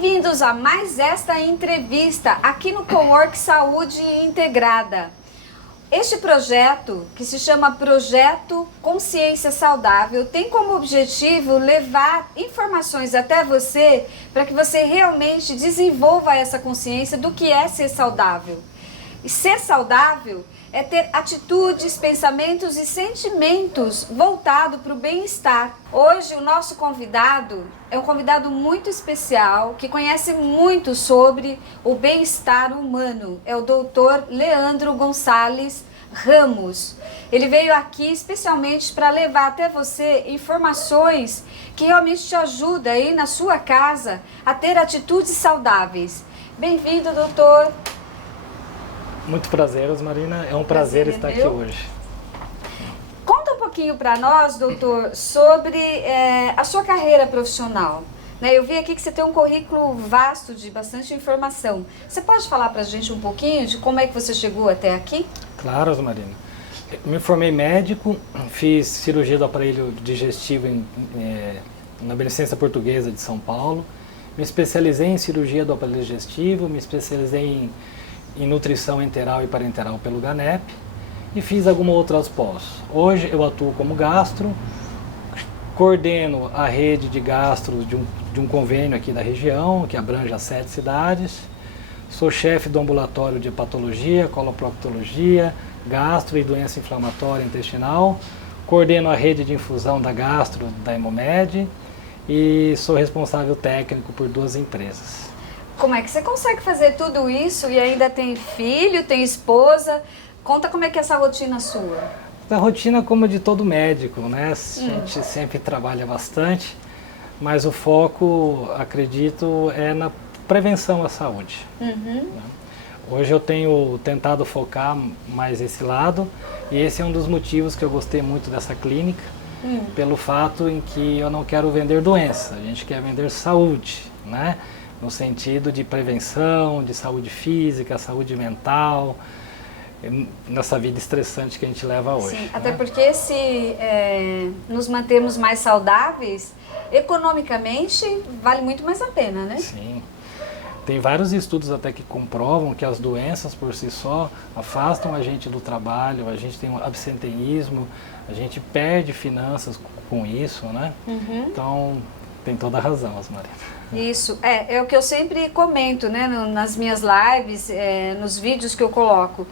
Bem-vindos a mais esta entrevista aqui no Cowork Saúde Integrada. Este projeto, que se chama Projeto Consciência Saudável, tem como objetivo levar informações até você para que você realmente desenvolva essa consciência do que é ser saudável. E ser saudável é ter atitudes, pensamentos e sentimentos voltados para o bem-estar. Hoje o nosso convidado é um convidado muito especial, que conhece muito sobre o bem-estar humano. É o Dr. Leandro Gonçalves Ramos. Ele veio aqui especialmente para levar até você informações que realmente te ajudam aí na sua casa a ter atitudes saudáveis. Bem-vindo, doutor. Muito prazer, Osmarina. É um prazer estar aqui hoje. Conta um pouquinho para nós, doutor, sobre a sua carreira profissional. Eu vi aqui que você tem um currículo vasto de bastante informação. Você pode falar para a gente um pouquinho de como é que você chegou até aqui? Claro, Osmarina. Me formei médico, fiz cirurgia do aparelho digestivo na Beneficência Portuguesa de São Paulo. Me especializei em cirurgia do aparelho digestivo, me especializei em nutrição enteral e parenteral pelo GANEP e fiz algumas outras pós. Hoje eu atuo como gastro, coordeno a rede de gastro de um convênio aqui da região, que abrange as 7 cidades. Sou chefe do ambulatório de hepatologia, coloproctologia, gastro e doença inflamatória intestinal. Coordeno a rede de infusão da gastro da Hemomed e sou responsável técnico por 2 empresas. Como é que você consegue fazer tudo isso e ainda tem filho, tem esposa? Conta como é que é essa rotina sua. A rotina como de todo médico, né? A gente sempre trabalha bastante, mas o foco, acredito, é na prevenção à saúde. Né? Hoje eu tenho tentado focar mais esse lado e esse é um dos motivos que eu gostei muito dessa clínica, pelo fato em que eu não quero vender doença, a gente quer vender saúde, né? No sentido de prevenção, de saúde física, saúde mental, nessa vida estressante que a gente leva hoje. Sim, né? até porque se nos mantermos mais saudáveis, economicamente vale muito mais a pena, né? Sim. Tem vários estudos até que comprovam que as doenças por si só afastam a gente do trabalho, a gente tem um absenteísmo, a gente perde finanças com isso, né? Então, tem toda a razão, Osmarina. Isso, é o que eu sempre comento, né, nas minhas lives, nos vídeos que eu coloco.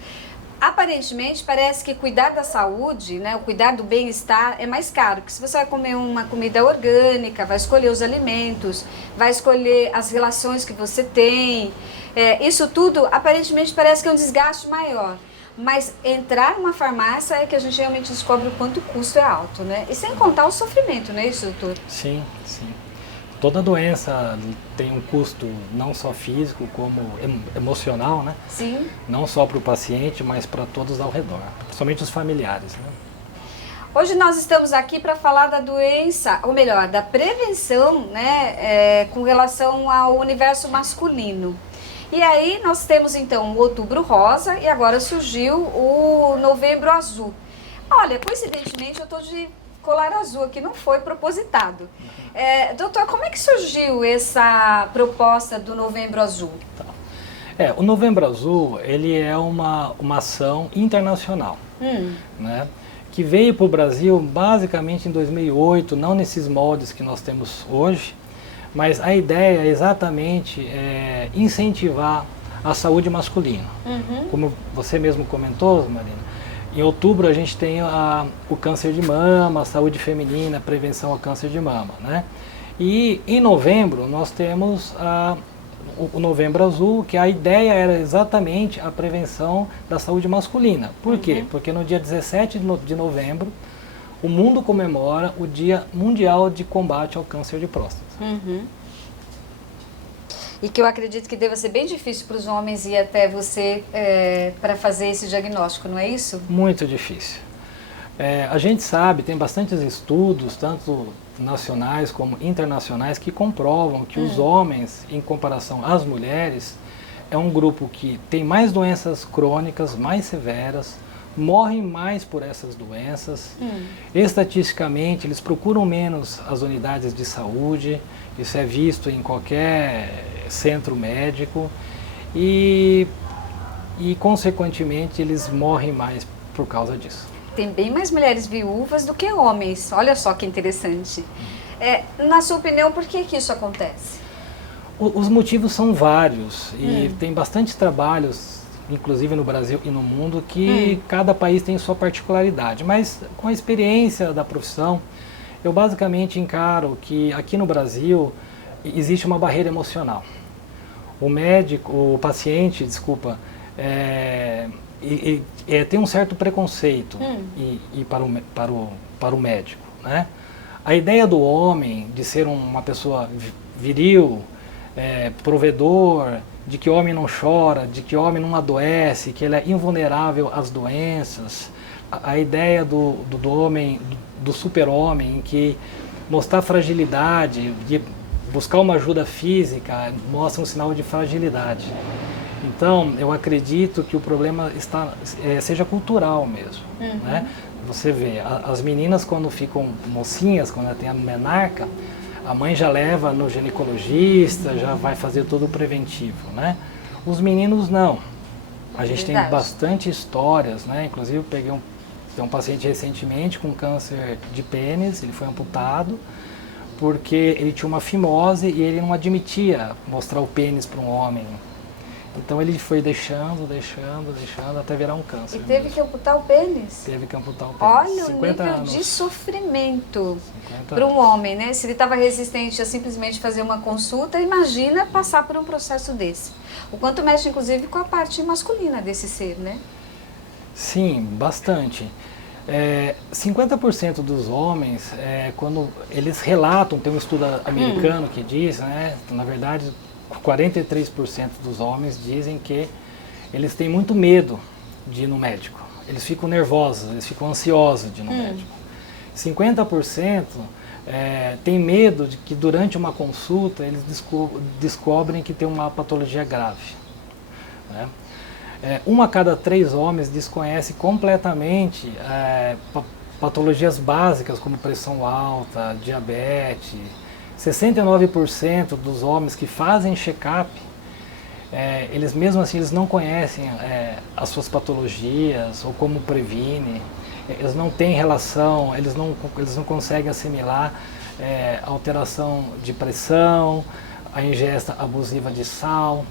Aparentemente, parece que cuidar da saúde, né, o cuidar do bem-estar é mais caro, porque se você vai comer uma comida orgânica, vai escolher os alimentos, vai escolher as relações que você tem, isso tudo aparentemente parece que é um desgaste maior. Mas entrar numa farmácia é que a gente realmente descobre o quanto o custo é alto, né? E sem contar o sofrimento, não é isso, doutor? Sim, sim. Toda doença tem um custo não só físico, como emocional, né? Sim. Não só para o paciente, mas para todos ao redor, principalmente os familiares, né? Hoje nós estamos aqui para falar da doença, ou melhor, da prevenção, né, com relação ao universo masculino. E aí nós temos então o Outubro Rosa e agora surgiu o Novembro Azul. Olha, coincidentemente eu estou de colar azul aqui, não foi propositado. Doutor, como é que surgiu essa proposta do Novembro Azul? O Novembro Azul, ele é uma ação internacional, né, que veio para o Brasil basicamente em 2008, não nesses moldes que nós temos hoje, mas a ideia é exatamente incentivar a saúde masculina. Como você mesmo comentou, Marina, em outubro a gente tem o câncer de mama, a saúde feminina, a prevenção ao câncer de mama, né? E em novembro nós temos o Novembro Azul, que a ideia era exatamente a prevenção da saúde masculina. Por quê? Porque no dia 17 de novembro o mundo comemora o Dia Mundial de Combate ao Câncer de Próstata. E que eu acredito que deva ser bem difícil para os homens ir até você para fazer esse diagnóstico, não é isso? Muito difícil. A gente sabe, tem bastantes estudos, tanto nacionais como internacionais, que comprovam que os homens, em comparação às mulheres, é um grupo que tem mais doenças crônicas, mais severas, morrem mais por essas doenças. Estatisticamente, eles procuram menos as unidades de saúde, isso é visto em qualquer centro médico e consequentemente, eles morrem mais por causa disso. Tem bem mais mulheres viúvas do que homens, olha só que interessante. Na sua opinião, por que isso acontece? Os motivos são vários e tem bastante trabalhos, inclusive no Brasil e no mundo, que cada país tem sua particularidade. Mas com a experiência da profissão, eu basicamente encaro que aqui no Brasil existe uma barreira emocional. O paciente, desculpa, tem um certo preconceito para o médico, né? A ideia do homem de ser uma pessoa viril, provedor, de que homem não chora, de que homem não adoece, que ele é invulnerável às doenças, a ideia do homem, do super-homem, que mostrar fragilidade, de buscar uma ajuda física, mostra um sinal de fragilidade. Então, eu acredito que o problema seja cultural mesmo, né? Você vê, as meninas quando ficam mocinhas, quando tem a menarca, a mãe já leva no ginecologista, já vai fazer todo o preventivo, né? Os meninos não. A gente tem bastante histórias, né? Inclusive, eu peguei um paciente recentemente com câncer de pênis, ele foi amputado, porque ele tinha uma fimose e ele não admitia mostrar o pênis para um homem. Então ele foi deixando até virar um câncer. E teve que amputar o pênis? Teve que amputar o pênis. Olha o nível de sofrimento para um homem, né? Se ele estava resistente a simplesmente fazer uma consulta, imagina passar por um processo desse. O quanto mexe, inclusive, com a parte masculina desse ser, né? Sim, bastante. 50% dos homens, quando eles relatam, tem um estudo americano que diz, né? Na verdade, 43% dos homens dizem que eles têm muito medo de ir no médico. Eles ficam nervosos, eles ficam ansiosos de ir no médico. 50% tem medo de que durante uma consulta eles descobrem que tem uma patologia grave, né? 1 a cada 3 homens desconhece completamente patologias básicas como pressão alta, diabetes. 69% dos homens que fazem check-up, eles mesmo assim eles não conhecem as suas patologias ou como previne. Eles não têm relação, eles não conseguem assimilar alteração de pressão, a ingesta abusiva de sal.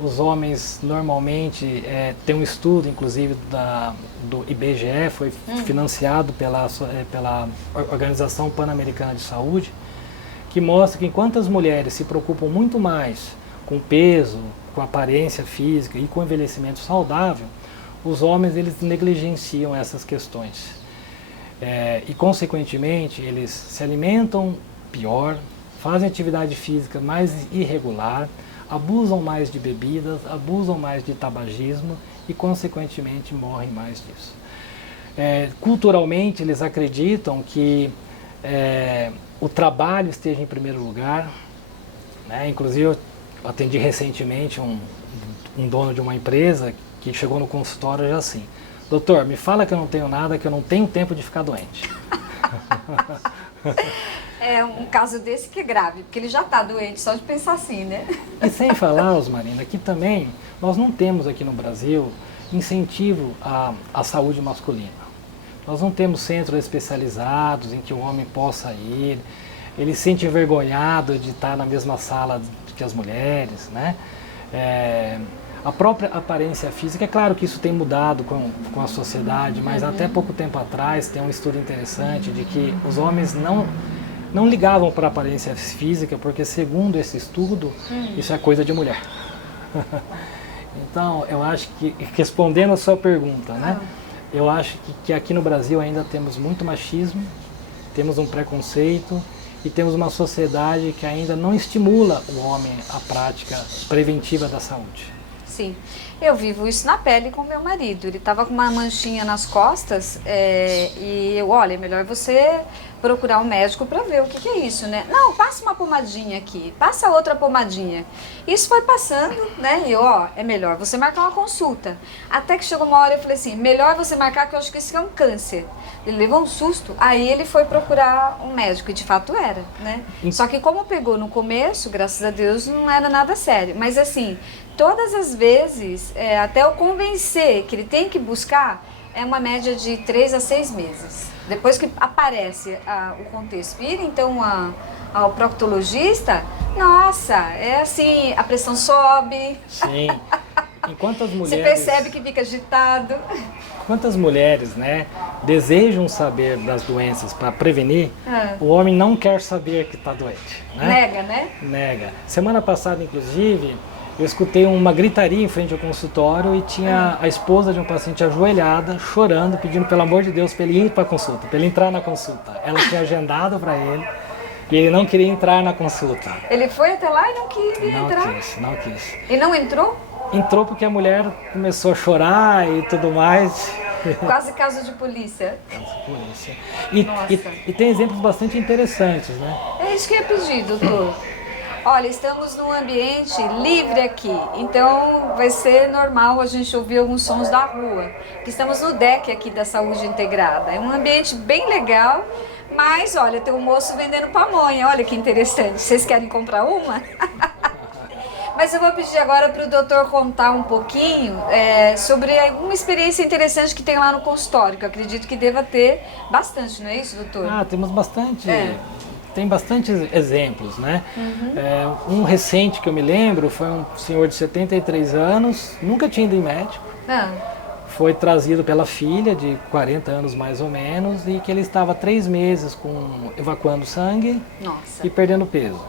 Os homens normalmente, tem um estudo inclusive do IBGE, foi financiado pela Organização Pan-Americana de Saúde, que mostra que enquanto as mulheres se preocupam muito mais com peso, com aparência física e com envelhecimento saudável, os homens eles negligenciam essas questões. E consequentemente eles se alimentam pior, fazem atividade física mais irregular, abusam mais de bebidas, abusam mais de tabagismo e consequentemente morrem mais disso. Culturalmente eles acreditam que o trabalho esteja em primeiro lugar, né? Inclusive eu atendi recentemente um dono de uma empresa que chegou no consultório já assim: doutor, me fala que eu não tenho nada, que eu não tenho tempo de ficar doente. É um caso desse que é grave, porque ele já está doente só de pensar assim, né? E sem falar, Osmarina, que também nós não temos aqui no Brasil incentivo à saúde masculina. Nós não temos centros especializados em que o homem possa ir, ele se sente envergonhado de estar na mesma sala que as mulheres, né? A própria aparência física, é claro que isso tem mudado com a sociedade, mas até pouco tempo atrás tem um estudo interessante de que os homens não ligavam para a aparência física, porque segundo esse estudo, isso é coisa de mulher. Então, eu acho que, respondendo a sua pergunta, né? Eu acho que aqui no Brasil ainda temos muito machismo, temos um preconceito e temos uma sociedade que ainda não estimula o homem à prática preventiva da saúde. Sim, eu vivo isso na pele com meu marido. Ele estava com uma manchinha nas costas e eu, olha, é melhor você procurar um médico para ver o que é isso, né? Não, passa uma pomadinha aqui, passa outra pomadinha. Isso foi passando, né? E é melhor você marcar uma consulta. Até que chegou uma hora eu falei assim, melhor você marcar que eu acho que isso é um câncer. Ele levou um susto, aí ele foi procurar um médico, e de fato era, né? Só que como pegou no começo, graças a Deus, não era nada sério. Mas assim, todas as vezes, até eu convencer que ele tem que buscar, é uma média de 3 a 6 meses. Depois que aparece o contexto, ir então ao proctologista, nossa, é assim, a pressão sobe. Sim. Enquanto as mulheres... Você percebe que fica agitado. Quantas mulheres, né, desejam saber das doenças para prevenir, o homem não quer saber que está doente. Né? Nega, né? Nega. Semana passada, inclusive, eu escutei uma gritaria em frente ao consultório e tinha a esposa de um paciente ajoelhada, chorando, pedindo pelo amor de Deus para ele ir para a consulta, para ele entrar na consulta. Ela tinha agendado para ele e ele não queria entrar na consulta. Ele foi até lá e não queria entrar? Não quis. E não entrou? Entrou porque a mulher começou a chorar e tudo mais. Quase caso de polícia. Polícia. E tem exemplos bastante interessantes, né? É isso que eu ia pedir, doutor. Olha, estamos num ambiente livre aqui, então vai ser normal a gente ouvir alguns sons da rua. Que estamos no deck aqui da Saúde Integrada. É um ambiente bem legal, mas olha, tem um moço vendendo pamonha, olha que interessante. Vocês querem comprar uma? Mas eu vou pedir agora para o doutor contar um pouquinho sobre alguma experiência interessante que tem lá no consultório, que eu acredito que deva ter bastante, não é isso, doutor? Temos bastante, tem bastantes exemplos, né? Um recente que eu me lembro foi um senhor de 73 anos, nunca tinha ido em médico, foi trazido pela filha de 40 anos mais ou menos e que ele estava 3 meses evacuando sangue e perdendo peso.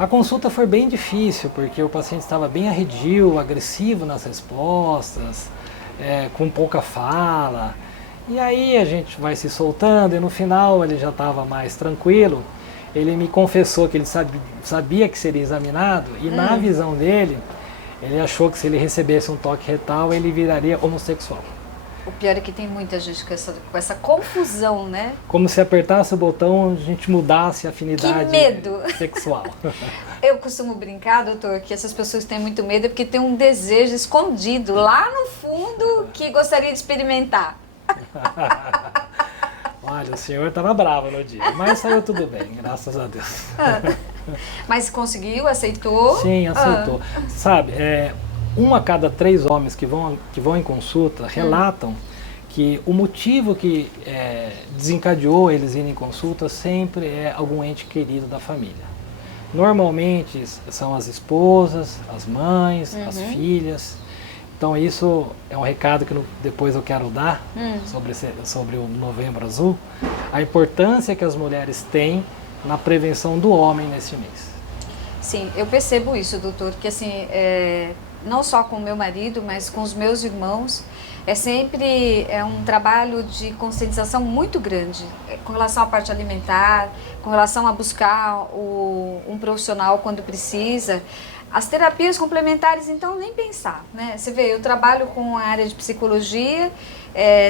A consulta foi bem difícil, porque o paciente estava bem arredio, agressivo nas respostas, com pouca fala. E aí a gente vai se soltando e no final ele já estava mais tranquilo. Ele me confessou que ele sabia que seria examinado e na visão dele, ele achou que se ele recebesse um toque retal, ele viraria homossexual. O pior é que tem muita gente com essa confusão, né? Como se apertasse o botão, a gente mudasse a afinidade sexual. Eu costumo brincar, doutor, que essas pessoas têm muito medo porque tem um desejo escondido lá no fundo que gostaria de experimentar. Olha, o senhor estava bravo no dia, mas saiu tudo bem, graças a Deus. Mas conseguiu, aceitou? Sim, aceitou. Sabe, 1 a cada 3 homens que vão em consulta relatam que o motivo que desencadeou eles irem em consulta sempre é algum ente querido da família. Normalmente são as esposas, as mães, as filhas. Então isso é um recado que depois eu quero dar sobre o Novembro Azul. A importância que as mulheres têm na prevenção do homem nesse mês. Sim, eu percebo isso, doutor, que assim, não só com o meu marido, mas com os meus irmãos, sempre um trabalho de conscientização muito grande com relação à parte alimentar, com relação a buscar um profissional quando precisa. As terapias complementares, então, nem pensar, né? Você vê, eu trabalho com a área de psicologia,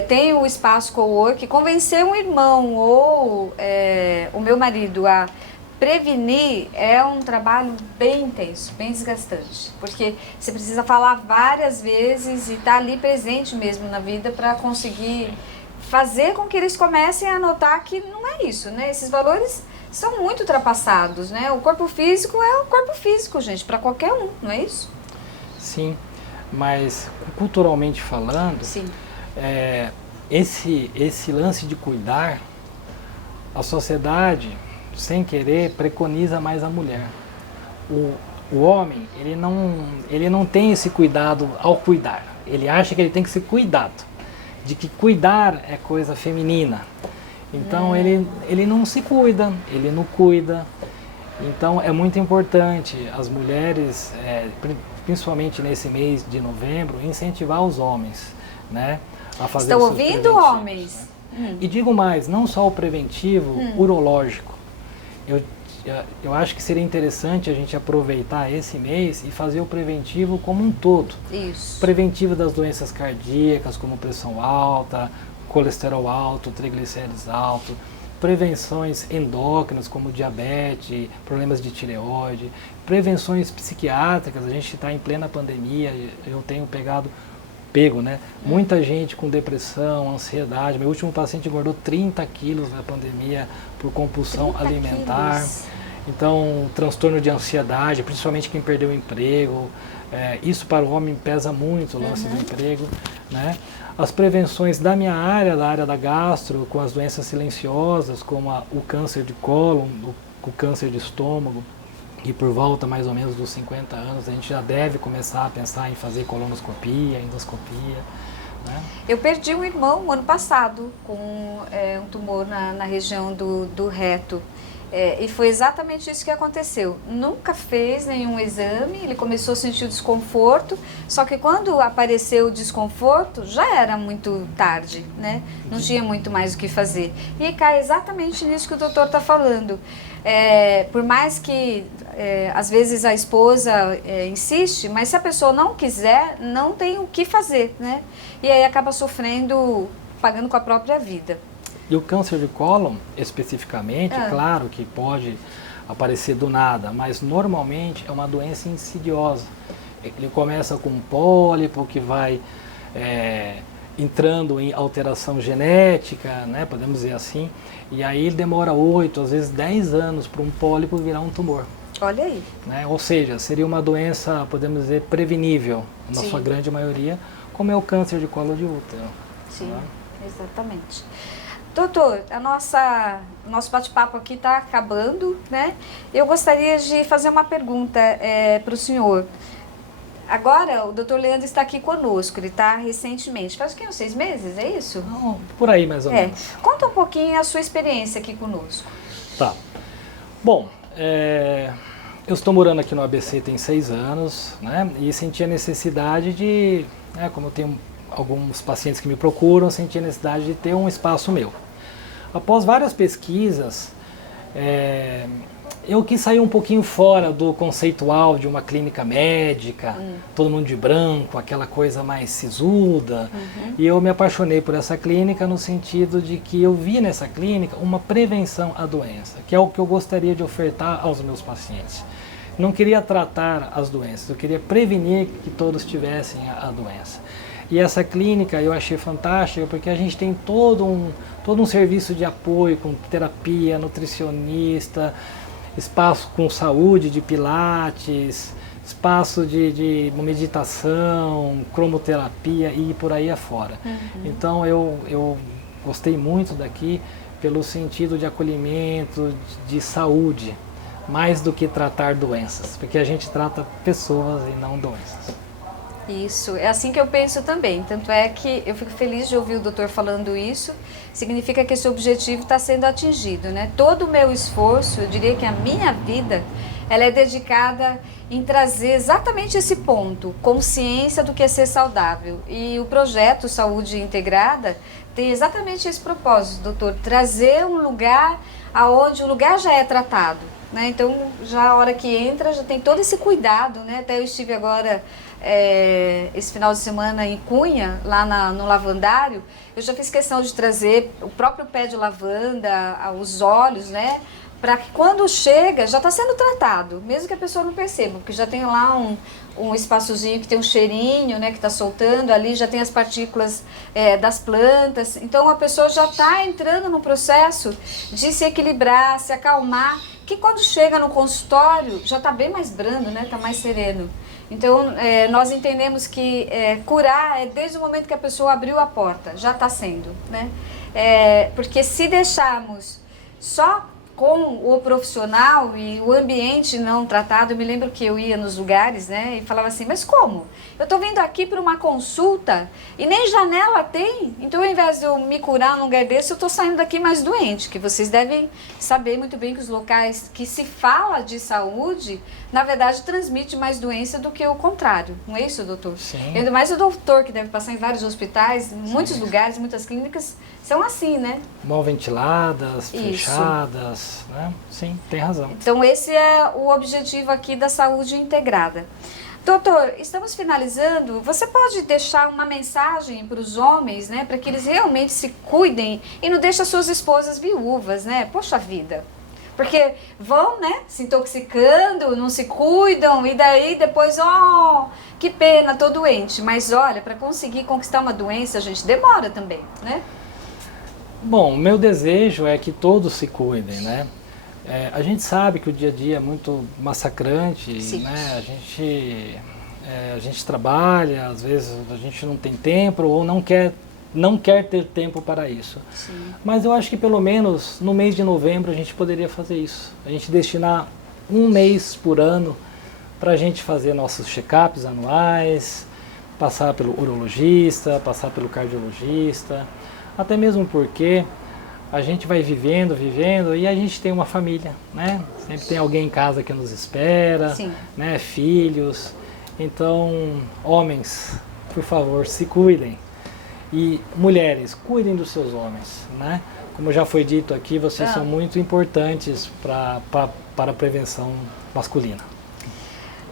tenho o espaço cowork, convencer um irmão ou o meu marido a prevenir é um trabalho bem intenso, bem desgastante, porque você precisa falar várias vezes e estar ali presente mesmo na vida para conseguir fazer com que eles comecem a notar que não é isso, né? Esses valores são muito ultrapassados, né? O corpo físico é o corpo físico, gente, para qualquer um, não é isso? Sim, mas culturalmente falando, esse lance de cuidar, a sociedade, sem querer, preconiza mais a mulher. O homem, ele não tem esse cuidado ao cuidar. Ele acha que ele tem que ser cuidado, de que cuidar é coisa feminina. Então ele não se cuida, ele não cuida. Então é muito importante as mulheres, principalmente nesse mês de novembro, incentivar os homens, né, a fazer Estão ouvindo, homens? Né? E digo mais, não só o preventivo urológico. Eu acho que seria interessante a gente aproveitar esse mês e fazer o preventivo como um todo. Isso. Preventivo das doenças cardíacas, como pressão alta, colesterol alto, triglicéridos alto, prevenções endócrinas como diabetes, problemas de tireoide, prevenções psiquiátricas. A gente está em plena pandemia, eu tenho pego, né? Muita gente com depressão, ansiedade. Meu último paciente engordou 30 quilos na pandemia por compulsão alimentar. Quilos. Então, transtorno de ansiedade, principalmente quem perdeu o emprego. Isso para o homem pesa muito, o lance do emprego, né? As prevenções da minha área, da área da gastro, com as doenças silenciosas, como o câncer de cólon, o câncer de estômago, e por volta mais ou menos dos 50 anos a gente já deve começar a pensar em fazer colonoscopia, endoscopia, né? Eu perdi um irmão ano passado com um tumor na região do reto. E foi exatamente isso que aconteceu. Nunca fez nenhum exame, ele começou a sentir o desconforto, só que quando apareceu o desconforto, já era muito tarde, né? Não tinha muito mais o que fazer. E cai exatamente nisso que o doutor está falando. Por mais que às vezes a esposa insiste, mas se a pessoa não quiser, não tem o que fazer, né? E aí acaba sofrendo, pagando com a própria vida. E o câncer de cólon, especificamente, claro que pode aparecer do nada, mas normalmente é uma doença insidiosa. Ele começa com um pólipo que vai entrando em alteração genética, né, podemos dizer assim, e aí ele demora 8, às vezes 10 anos para um pólipo virar um tumor. Olha aí. Né? Ou seja, seria uma doença, podemos dizer, prevenível, na sua grande maioria, como é o câncer de colo de útero. Sim, né? Exatamente. Doutor, o nosso bate-papo aqui está acabando, né? Eu gostaria de fazer uma pergunta para o senhor. Agora, o doutor Leandro está aqui conosco, ele está recentemente, faz o quê? Uns 6 meses, é isso? Não, por aí mais ou menos. Conta um pouquinho a sua experiência aqui conosco. Tá. Bom, eu estou morando aqui no ABC tem 6 anos, né? E senti a necessidade de, como eu tenho alguns pacientes que me procuram, senti a necessidade de ter um espaço meu. Após várias pesquisas, eu quis sair um pouquinho fora do conceitual de uma clínica médica, todo mundo de branco, aquela coisa mais sisuda. E eu me apaixonei por essa clínica no sentido de que eu vi nessa clínica uma prevenção à doença, que é o que eu gostaria de ofertar aos meus pacientes. Não queria tratar as doenças, eu queria prevenir que todos tivessem a doença. E essa clínica eu achei fantástica porque a gente tem todo um serviço de apoio com terapia, nutricionista, espaço com saúde de pilates, espaço de meditação, cromoterapia e por aí afora. Então eu gostei muito daqui pelo sentido de acolhimento, de saúde, mais do que tratar doenças, porque a gente trata pessoas e não doenças. Isso, é assim que eu penso também. Tanto é que eu fico feliz de ouvir o doutor falando isso. Significa que esse objetivo está sendo atingido, né? Todo o meu esforço, eu diria que a minha vida, ela é dedicada em trazer exatamente esse ponto, consciência do que é ser saudável. E o projeto Saúde Integrada tem exatamente esse propósito, doutor, trazer um lugar aonde o lugar já é tratado, né? Então, já a hora que entra, já tem todo esse cuidado, né? Até eu estive agora esse final de semana em Cunha, lá no lavandário. Eu já fiz questão de trazer o próprio pé de lavanda, os óleos, né? Para que quando chega, já está sendo tratado, mesmo que a pessoa não perceba, porque já tem lá um espaçozinho que tem um cheirinho, né, que está soltando, ali já tem as partículas das plantas. Então a pessoa já está entrando no processo de se equilibrar, se acalmar, que quando chega no consultório já está bem mais brando, né, está mais sereno. Então, nós entendemos que curar é desde o momento que a pessoa abriu a porta, já está sendo, né? Porque se deixarmos só com o profissional e o ambiente não tratado, eu me lembro que eu ia nos lugares, né, e falava assim, mas como? Eu estou vindo aqui para uma consulta e nem janela tem, então ao invés de eu me curar num lugar desse, eu estou saindo daqui mais doente, que vocês devem saber muito bem que os locais que se fala de saúde, na verdade, transmite mais doença do que o contrário, não é isso, doutor? Sim. Ainda mais o doutor, que deve passar em vários hospitais, muitos lugares, muitas clínicas, são assim, né? Mal ventiladas, fechadas, né? Sim, tem razão. Então esse é o objetivo aqui da saúde integrada. Doutor, estamos finalizando. Você pode deixar uma mensagem para os homens, né? Para que eles realmente se cuidem e não deixem as suas esposas viúvas, né? Poxa vida. Porque vão, né? Se intoxicando, não se cuidam e daí depois, que pena, tô doente. Mas olha, para conseguir conquistar uma doença, a gente demora também, né? Bom, o meu desejo é que todos se cuidem, né? A gente sabe que o dia a dia é muito massacrante, Sim. né? A gente trabalha, às vezes a gente não tem tempo ou não quer ter tempo para isso. Sim. Mas eu acho que pelo menos no mês de novembro a gente poderia fazer isso. A gente destinar um mês por ano para a gente fazer nossos check-ups anuais, passar pelo urologista, passar pelo cardiologista, até mesmo porque a gente vai vivendo e a gente tem uma família, né? Sempre tem alguém em casa que nos espera, Sim. né? Filhos. Então, homens, por favor, se cuidem. E mulheres, cuidem dos seus homens, né? Como já foi dito aqui, vocês são muito importantes para a prevenção masculina.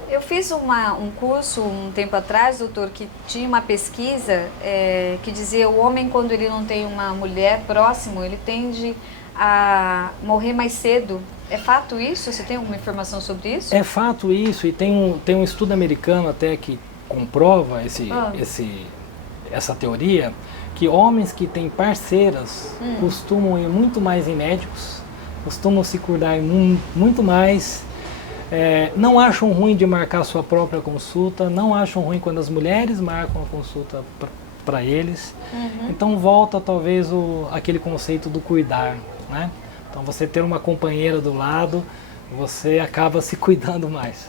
Eu fiz um curso um tempo atrás, doutor, que tinha uma pesquisa que dizia o homem, quando ele não tem uma mulher próximo, ele tende a morrer mais cedo. É fato isso? Você tem alguma informação sobre isso? É fato isso, e tem um estudo americano até que comprova essa teoria, que homens que têm parceiras costumam ir muito mais em médicos, costumam se cuidar muito mais. Não acham ruim de marcar sua própria consulta, não acham ruim quando as mulheres marcam a consulta para eles. Então volta talvez aquele conceito do cuidar, né? Então você ter uma companheira do lado, você acaba se cuidando mais.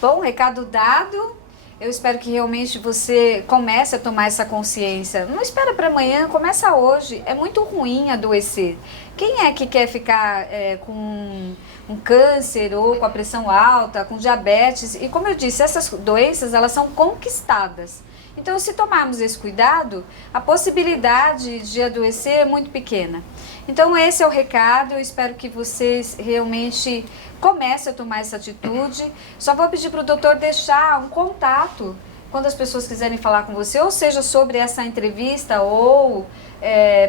Bom, recado dado. Eu espero que realmente você comece a tomar essa consciência. Não espera para amanhã, começa hoje. É muito ruim adoecer. Quem é que quer ficar com um câncer ou com a pressão alta, com diabetes? E como eu disse, essas doenças, elas são conquistadas. Então, se tomarmos esse cuidado, a possibilidade de adoecer é muito pequena. Então, esse é o recado. Eu espero que vocês realmente comecem a tomar essa atitude. Só vou pedir para o doutor deixar um contato quando as pessoas quiserem falar com você, ou seja, sobre essa entrevista ou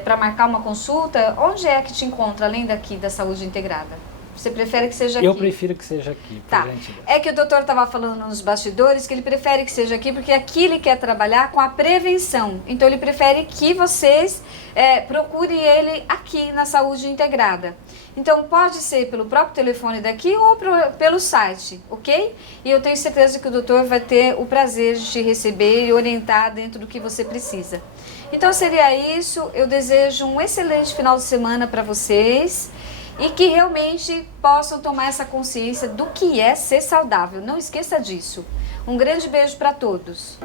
para marcar uma consulta. Onde é que te encontra, além daqui da Saúde Integrada? Você prefere que seja aqui? Eu prefiro que seja aqui, por gentileza. É que o doutor estava falando nos bastidores que ele prefere que seja aqui porque aqui ele quer trabalhar com a prevenção. Então ele prefere que vocês procurem ele aqui na Saúde Integrada. Então pode ser pelo próprio telefone daqui ou pelo site, ok? E eu tenho certeza que o doutor vai ter o prazer de te receber e orientar dentro do que você precisa. Então seria isso. Eu desejo um excelente final de semana para vocês. E que realmente possam tomar essa consciência do que é ser saudável. Não esqueça disso. Um grande beijo para todos.